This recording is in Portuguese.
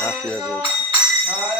Na filha dele.